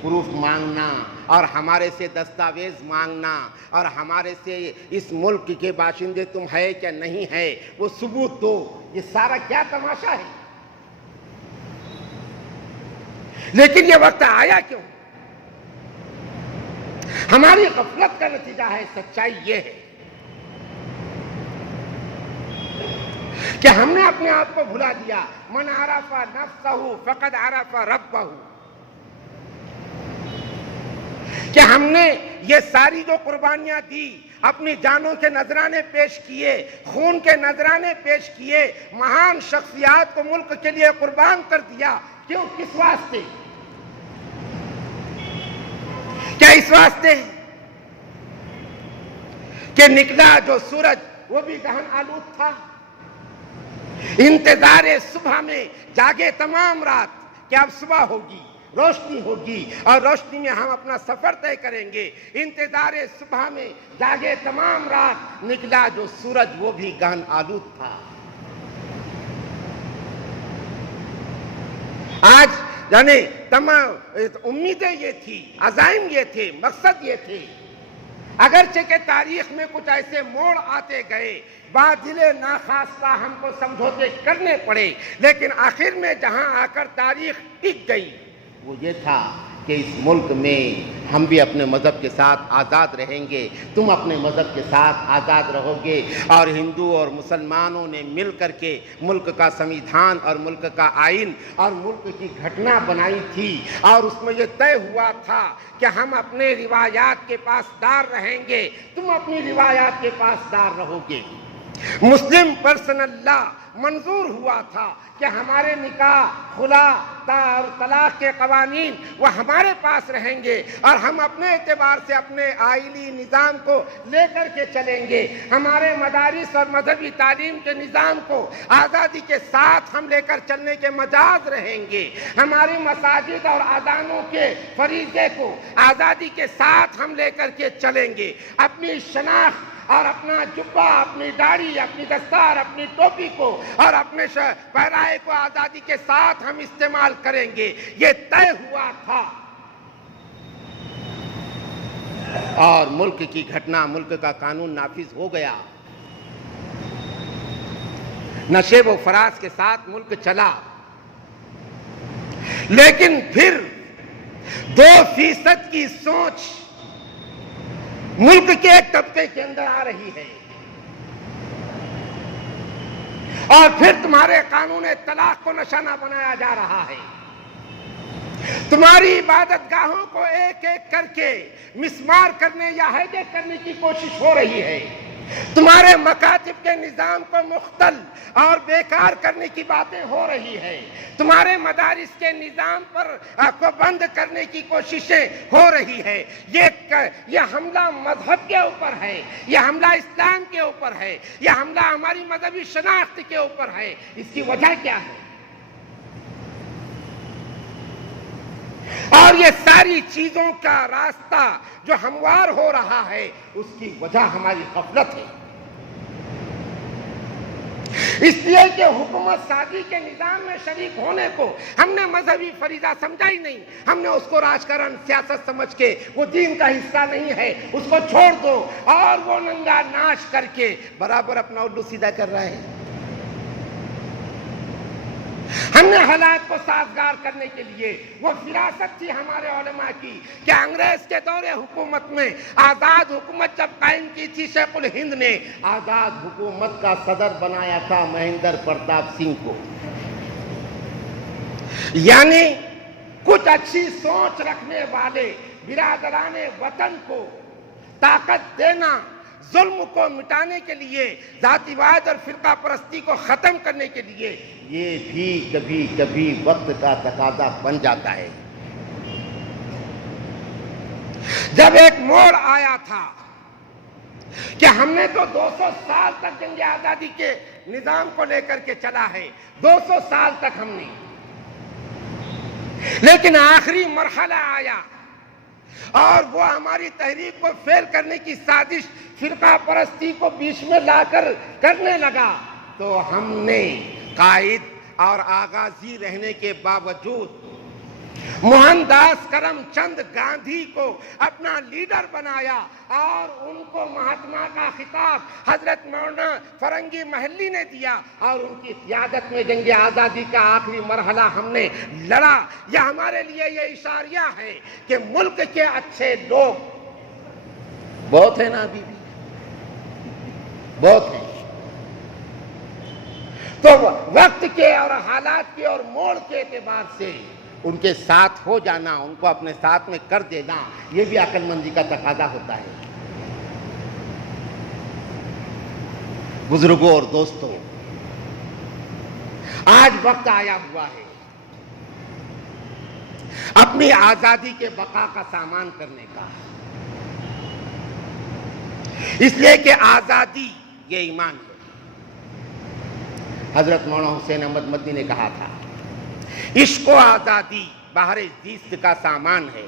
پروف مانگنا اور ہمارے سے دستاویز مانگنا اور ہمارے سے اس ملک کے باشندے تم ہے کیا نہیں ہے وہ ثبوت دو، یہ سارا کیا تماشا ہے؟ لیکن یہ وقت آیا کیوں؟ ہماری غفلت کا نتیجہ ہے۔ سچائی یہ ہے کہ ہم نے اپنے آپ کو بھلا دیا۔ من عرف نفسہ فقد عرف ربہ، کہ ہم نے یہ ساری جو قربانیاں دی، اپنی جانوں کے نذرانے پیش کیے، خون کے نذرانے پیش کیے، مہان شخصیات کو ملک کے لیے قربان کر دیا۔ کیوں؟ کس واسطے؟ کیا اس واسطے کہ نکلا جو سورج وہ بھی گہن آلود تھا؟ انتظار صبح میں جاگے تمام رات کہ اب صبح ہوگی، روشنی ہوگی اور روشنی میں ہم اپنا سفر طے کریں گے۔ انتظار صبح میں جاگے تمام رات، نکلا جو سورج وہ بھی گہن آلود تھا۔ آج یعنی تمام امیدیں یہ تھی، عزائم یہ تھے، مقصد یہ تھے، اگرچہ کہ تاریخ میں کچھ ایسے موڑ آتے گئے، بادل ناخواستہ ہم کو سمجھوتے کرنے پڑے، لیکن آخر میں جہاں آ کر تاریخ ٹک گئی وہ یہ تھا کہ اس ملک میں ہم بھی اپنے مذہب کے ساتھ آزاد رہیں گے، تم اپنے مذہب کے ساتھ آزاد رہو گے۔ اور ہندو اور مسلمانوں نے مل کر کے ملک کا سمویدھان اور ملک کا آئین اور ملک کی گھٹنا بنائی تھی اور اس میں یہ طے ہوا تھا کہ ہم اپنے روایات کے پاسدار رہیں گے، تم اپنی روایات کے پاسدار رہو گے۔ مسلم پرسنل لا منظور ہوا تھا کہ ہمارے نکاح، خلا اور طلاق کے قوانین وہ ہمارے پاس رہیں گے اور ہم اپنے اعتبار سے اپنے آئلی نظام کو لے کر کے چلیں گے۔ ہمارے مدارس اور مذہبی تعلیم کے نظام کو آزادی کے ساتھ ہم لے کر چلنے کے مجاز رہیں گے۔ ہماری مساجد اور اذانوں کے فریضے کو آزادی کے ساتھ ہم لے کر کے چلیں گے۔ اپنی شناخت اور اپنا جبہ، اپنی داڑھی، اپنی دستار، اپنی ٹوپی کو اور اپنے پہرائے کو آزادی کے ساتھ ہم استعمال کریں گے، یہ طے ہوا تھا۔ اور ملک کی گھٹنا، ملک کا قانون نافذ ہو گیا، نشیب و فراز کے ساتھ ملک چلا۔ لیکن پھر 2% کی سوچ ملک کے ایک طبقے کے اندر آ رہی ہے، اور پھر تمہارے قانون طلاق کو نشانہ بنایا جا رہا ہے، تمہاری عبادت گاہوں کو ایک ایک کر کے مسمار کرنے یا ہائجیک کرنے کی کوشش ہو رہی ہے، تمہارے مکاتب کے نظام کو مختل اور بیکار کرنے کی باتیں ہو رہی ہے، تمہارے مدارس کے نظام کو بند کرنے کی کوششیں ہو رہی ہے۔ یہ حملہ مذہب کے اوپر ہے، یہ حملہ اسلام کے اوپر ہے، یہ حملہ ہماری مذہبی شناخت کے اوپر ہے۔ اس کی وجہ کیا ہے؟ اور یہ ساری چیزوں کا راستہ جو ہموار ہو رہا ہے، اس کی وجہ ہماری غفلت ہے، اس لیے کہ حکومت سازی کے نظام میں شریک ہونے کو ہم نے مذہبی فریضہ سمجھا ہی نہیں، ہم نے اس کو راجکارن سیاست سمجھ کے وہ دین کا حصہ نہیں ہے، اس کو چھوڑ دو، اور وہ ننگا ناچ کر کے برابر اپنا الو سیدھا کر رہے ہیں۔ ہم نے حالات کو سازگار کرنے کے لیے، وہ فراست تھی ہمارے علماء کی کہ انگریز کے دور حکومت میں آزاد حکومت جب قائم کی تھی، شیخ الہند نے آزاد حکومت کا صدر بنایا تھا مہندر پرتاپ سنگھ کو۔ یعنی کچھ اچھی سوچ رکھنے والے برادران وطن کو طاقت دینا، ظلم کو مٹانے کے لیے، ذاتی واد اور فرقہ پرستی کو ختم کرنے کے لیے، یہ بھی کبھی کبھی وقت کا تقاضا بن جاتا ہے۔ جب ایک موڑ آیا تھا کہ ہم نے تو 200 سال تک جنگ آزادی کے نظام کو لے کر کے چلا ہے، 200 سال تک ہم نے، لیکن آخری مرحلہ آیا اور وہ ہماری تحریک کو فیل کرنے کی سازش فرقہ پرستی کو بیچ میں لا کر کرنے لگا، تو ہم نے قائد اور آغازی رہنے کے باوجود موہن داس کرم چند گاندھی کو اپنا لیڈر بنایا، اور ان کو مہاتما کا خطاب حضرت مولانا فرنگی محلی نے دیا، اور ان کی قیادت میں جنگ آزادی کا آخری مرحلہ ہم نے لڑا۔ یہ ہمارے لیے یہ اشاریہ ہے کہ ملک کے اچھے لوگ بہت ہیں نا، ابھی بھی بہت ہیں، تو وقت کے اور حالات کے اور موڑ کے اعتبار سے ان کے ساتھ ہو جانا، ان کو اپنے ساتھ میں کر دینا، یہ بھی عقل مندی کا تقاضا ہوتا ہے۔ بزرگوں اور دوستوں، آج وقت آیا ہوا ہے اپنی آزادی کے بقا کا سامان کرنے کا، اس لیے کہ آزادی یہ ایمان ہے۔ حضرت مولانا حسین احمد مدنی نے کہا تھا، عشق و آزادی بہر زیست کا سامان ہے،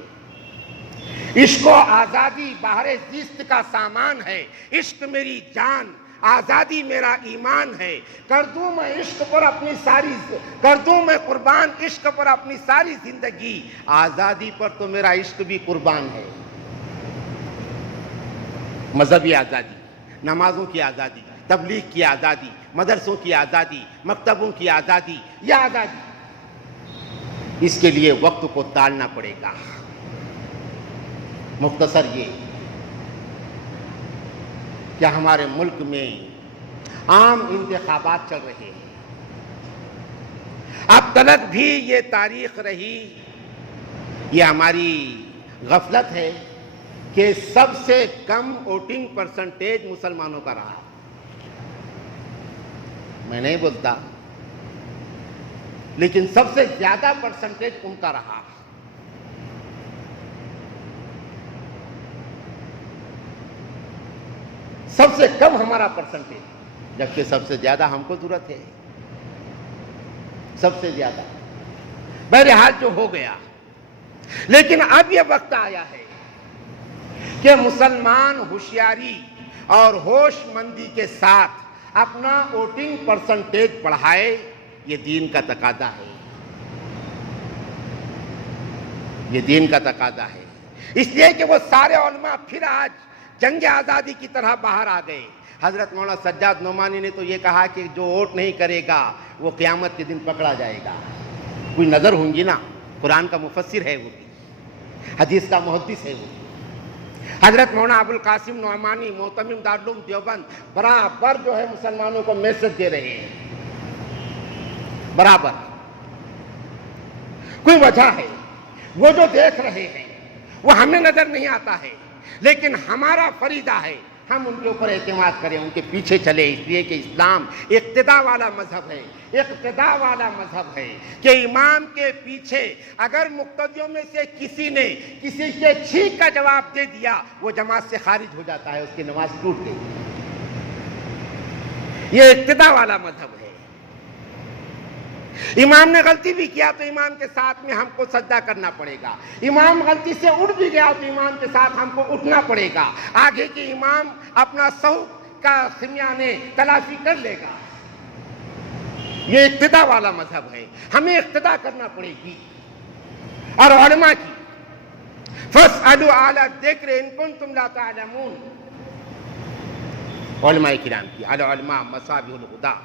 عشق و آزادی بہر زیست کا سامان ہے، عشق میری جان، آزادی میرا ایمان ہے، کر دوں میں عشق پر اپنی ساری، کر دوں میں قربان عشق پر اپنی ساری زندگی، آزادی پر تو میرا عشق بھی قربان ہے۔ مذہبی آزادی، نمازوں کی آزادی، تبلیغ کی آزادی، مدرسوں کی آزادی، مکتبوں کی آزادی، یہ آزادی، اس کے لیے وقت کو ٹالنا پڑے گا۔ مختصر یہ کہ ہمارے ملک میں عام انتخابات چل رہے ہیں، اب تلک بھی یہ تاریخ رہی، یہ ہماری غفلت ہے کہ سب سے کم ووٹنگ پرسنٹیج مسلمانوں کا رہا۔ میں نہیں بولتا، لیکن سب سے زیادہ پرسنٹیج ان کا رہا۔ سب سے کم ہمارا پرسنٹیج، جبکہ سب سے زیادہ ہم کو ضرورت ہے، سب سے زیادہ۔ بہرحال جو ہو گیا، لیکن اب یہ وقت آیا ہے کہ مسلمان ہوشیاری اور ہوش مندی کے ساتھ اپنا ووٹنگ پرسنٹیج بڑھائے، یہ دین کا تقاضا ہے، یہ دین کا تقاضا ہے۔ اس لیے کہ وہ سارے علماء پھر آج جنگ آزادی کی طرح باہر آ گئے۔ حضرت مولانا سجاد نعمانی نے تو یہ کہا کہ جو ووٹ نہیں کرے گا وہ قیامت کے دن پکڑا جائے گا۔ کوئی نظر ہوں گی نا، قرآن کا مفسر ہے وہ بھی۔ حدیث کا محدث ہے وہ. حضرت مولانا ابوالقاسم نعمانی معتمم دارالعلوم دیوبند برابر جو ہے مسلمانوں کو میسج دے رہے ہیں, برابر. کوئی وجہ ہے, وہ جو دیکھ رہے ہیں وہ ہمیں نظر نہیں آتا ہے, لیکن ہمارا فریضہ ہے ہم ان کے اوپر اعتماد کریں, ان کے پیچھے چلے, اس لیے کہ اسلام اقتداء والا مذہب ہے, اقتداء والا مذہب ہے کہ امام کے پیچھے اگر مقتدیوں میں سے کسی نے کسی کے چھینک کا جواب دے دیا وہ جماعت سے خارج ہو جاتا ہے, اس کی نماز ٹوٹ گئی. یہ اقتداء والا مذہب ہے. امام نے غلطی بھی کیا تو امام کے ساتھ میں ہم کو سجدہ کرنا پڑے گا, امام غلطی سے اٹھ بھی گیا تو امام کے ساتھ ہم کو اٹھنا پڑے گا, آگے کے امام اپنا سہو کا خمیانہ تلافی کر لے گا. یہ اقتداء والا مذہب ہے, ہمیں اقتداء کرنا پڑے گی. اور علماء کی فَاسْأَلُوا أَهْلَ الذِّكْرِ إِن كُنتُمْ لَا تَعْلَمُونَ, علماء کرام کی, العلماء مصابیح الہدیٰ.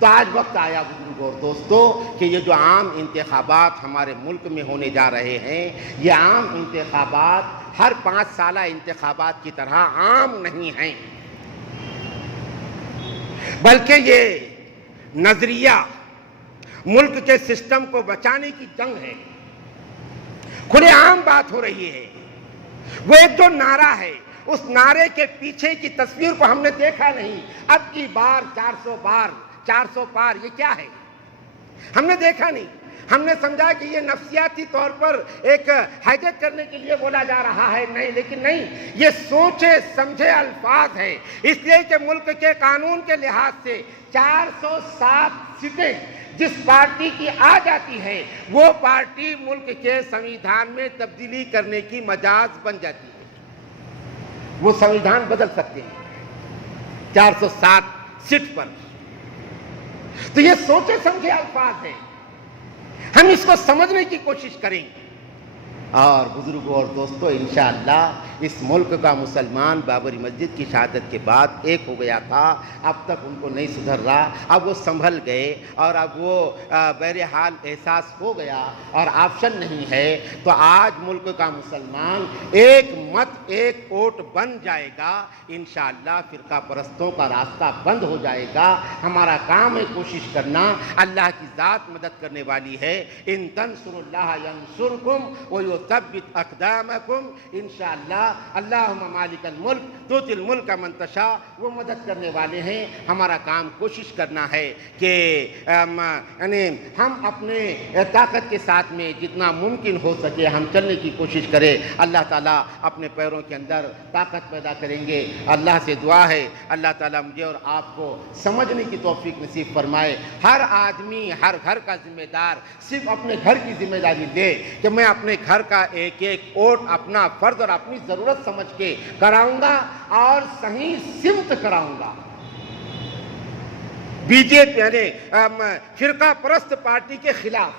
تو آج وقت آیا بزرگوں اور دوستو کہ یہ جو عام انتخابات ہمارے ملک میں ہونے جا رہے ہیں, یہ عام انتخابات ہر 5 سالہ انتخابات کی طرح عام نہیں ہیں, بلکہ یہ نظریہ ملک کے سسٹم کو بچانے کی جنگ ہے. کھلے عام بات ہو رہی ہے. وہ ایک جو نعرہ ہے, اس نعرے کے پیچھے کی تصویر کو ہم نے دیکھا نہیں. اب کی بار 400 پار یہ کیا ہے, ہم نے دیکھا نہیں. ہم نے سمجھا کہ یہ نفسیاتی طور پر ایک ہائجیک کرنے کے لیے بولا جا رہا ہے, نہیں, لیکن نہیں, یہ سوچے سمجھے الفاظ ہیں. اس لیے کہ ملک کے قانون کے لحاظ سے 407 سیٹیں جس پارٹی کی آ جاتی ہے وہ پارٹی ملک کے سنویدھان میں تبدیلی کرنے کی مجاز بن جاتی ہے. وہ سنویدھان بدل سکتے ہیں 407 سیٹ پر. تو یہ سوچے سمجھے الفاظ ہیں, ہم اس کو سمجھنے کی کوشش کریں. اور بزرگوں اور دوستو, انشاءاللہ اس ملک کا مسلمان بابری مسجد کی شہادت کے بعد ایک ہو گیا تھا, اب تک ان کو نہیں سدھر رہا. اب وہ سنبھل گئے اور اب وہ بہرحال احساس ہو گیا اور آپشن نہیں ہے. تو آج ملک کا مسلمان ایک مت ایک ووٹ بن جائے گا. انشاءاللہ فرقہ پرستوں کا راستہ بند ہو جائے گا. ہمارا کام ہے کوشش کرنا, اللہ کی ذات مدد کرنے والی ہے. ان تنصروا اللہ ینصرکم ویثبت اقدامکم. انشاءاللہ اللہم مالک الملک تؤتی الملک من تشاء, وہ مدد کرنے والے ہیں. ہمارا کام کوشش کرنا ہے کہ یعنی ہم اپنے طاقت کے ساتھ میں جتنا ممکن ہو سکے ہم چلنے کی کوشش کریں. اللہ تعالیٰ اپنے پیروں کے اندر طاقت پیدا کریں گے. اللہ سے دعا ہے اللہ تعالیٰ مجھے اور آپ کو سمجھنے کی توفیق نصیب فرمائے. ہر آدمی, ہر گھر کا ذمہ دار صرف اپنے گھر کی ذمہ داری لے کہ میں اپنے گھر کا ایک ایک ووٹ اپنا فرض اور اپنی ضرورت سمجھ کے کراؤں گا اور صحیح سمت کراؤں گا. بی جے پی یعنی فرقہ پرست پارٹی کے خلاف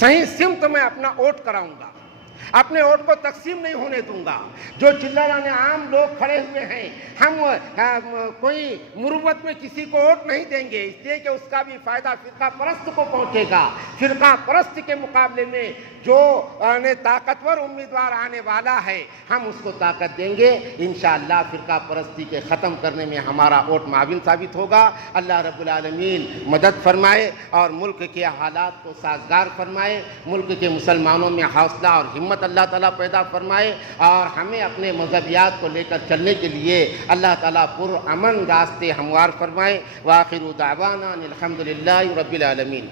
صحیح سمت میں اپنا ووٹ کراؤں گا. اپنے ووٹ کو تقسیم نہیں ہونے دوں گا. جو چلرانے عام لوگ کھڑے ہوئے ہیں, ہم کوئی مروت میں کسی کو ووٹ نہیں دیں گے, اس لیے کہ اس کا بھی فائدہ فرقہ پرست کو پہنچے گا. فرقہ پرست کے مقابلے میں جو طاقتور امیدوار آنے والا ہے ہم اس کو طاقت دیں گے. انشاءاللہ فرقہ پرستی کے ختم کرنے میں ہمارا ووٹ معاون ثابت ہوگا. اللہ رب العالمین مدد فرمائے اور ملک کے حالات کو سازگار فرمائے. ملک کے مسلمانوں میں حوصلہ اور ہمت اللہ تعالیٰ پیدا فرمائے اور ہمیں اپنے مذہبیات کو لے کر چلنے کے لیے اللہ تعالیٰ پرامن راستے ہموار فرمائے. وآخر دعوانا الحمدللہ رب العالمین.